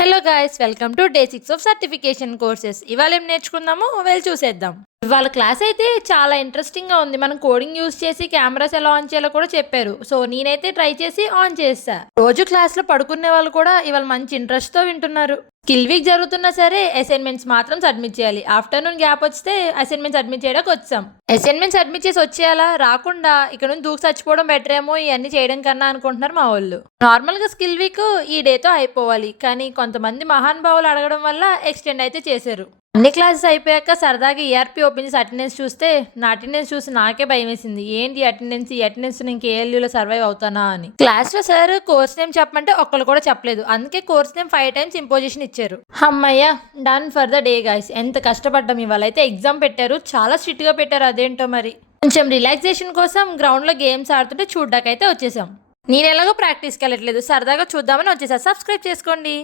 Hello guys, welcome to day 6 of certification courses. ఇవాళ ఏం నేర్చుకుందామో వెళ్ళి చూసేద్దాం. ఇవాళ క్లాస్ అయితే చాలా ఇంట్రెస్టింగ్గా ఉంది. మనం కోడింగ్ యూస్ చేసి కెమెరాస్ ఎలా ఆన్ చేయాలో కూడా చెప్పారు. సో నేనైతే ట్రై చేసి ఆన్ చేస్తా. రోజు క్లాస్లో పడుకునే వాళ్ళు కూడా ఇవాళ మంచి ఇంట్రెస్ట్తో వింటున్నారు. స్కిల్ వీక్ జరుగుతున్నా సరే అసైన్మెంట్స్ మాత్రం సబ్మిట్ చేయాలి. ఆఫ్టర్నూన్ గ్యాప్ వస్తే అసైన్మెంట్ సబ్మిట్ చేయడానికి వచ్చాం. అసైన్మెంట్ సబ్మిట్ చేసి వచ్చేయాలా, రాకుండా ఇక్కడ నుంచి దూకి చచ్చిపోవడం బెటర్ ఏమో ఇవన్నీ చేయడం కన్నా అనుకుంటున్నారు మా వాళ్ళు. నార్మల్గా స్కిల్ వీక్ ఈ డేతో అయిపోవాలి, కానీ కొంతమంది మహానుభావులు అడగడం వల్ల ఎక్స్టెండ్ అయితే చేశారు. అన్ని క్లాసెస్ అయిపోయాక సరదాగా ఈఆర్పీ ఓపెన్ చేసి అటెండెన్స్ చూస్తే నా అటెండెన్స్ చూసి నాకే భయం వేసింది. ఏంటి ఈ అటెండెన్స్ నేను కేఎల్యూలో సర్వైవ్ అవుతానా అని. క్లాస్లో సార్ కోర్స్ నేమ్ చెప్పమంటే ఒక్కరు కూడా చెప్పలేదు. అందుకే కోర్స్ నేమ్ 5 times ఇంపోజిషన్ ఇచ్చారు. అమ్మయ్య, done for the day guys. ఎంత కష్టపడ్డాం. ఇవాళ అయితే ఎగ్జామ్ పెట్టారు, చాలా స్ట్రిక్ట్గా పెట్టారు. అదేంటో మరి. కొంచెం రిలాక్సేషన్ కోసం గ్రౌండ్లో గేమ్స్ ఆడుతుంటే చూడ్డాకైతే వచ్చేసాం. నేను ఎలాగో ప్రాక్టీస్కి వెళ్ళట్లేదు, సరదాగా చూద్దామని వచ్చేసా. సబ్స్క్రైబ్ చేసుకోండి.